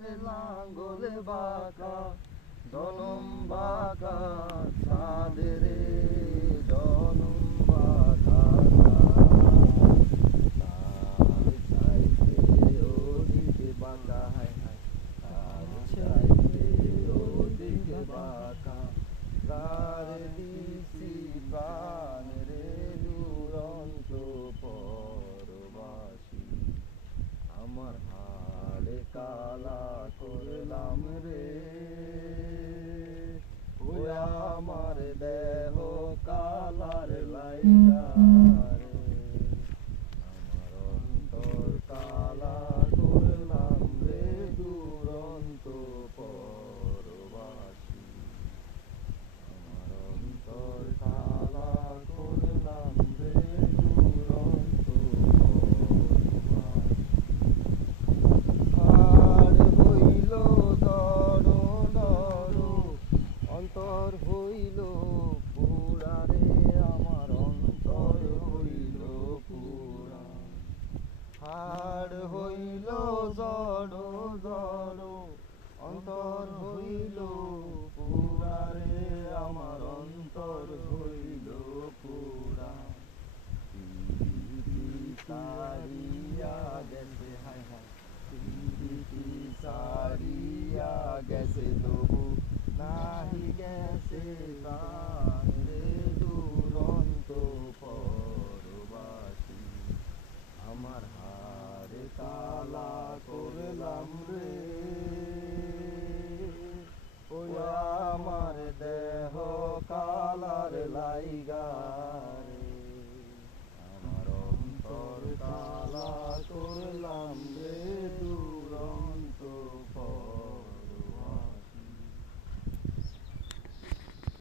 লাঙ্গল বাঁকা জনম বাঁকা চাঁদের জনম বাঁকা তার চাইতে ওদিকে বাঁকা হায় হায় তার চাইতে ওদিকে বাঁকা কার দিছি প্রাণ রে দুরন্ত পরবাসী আমার হাড় কালা করলাম রে ওই আমার দেহ কালার লাইগা রে আমার অন্তর কালা করলাম রে দুরন্ত পরবাসী আমার অন্তর কালা করলাম রে দুরন্ত অন্তর হইল পুরা রে আমার অন্তর হইল পুরা হাড় হইল জড় জড় অন্তর হইল পুরা রে আমার অন্তর হইল পুরা সারিয়া গেছে হায় হায় সারিয়া গেছে তবু নাহি গেছে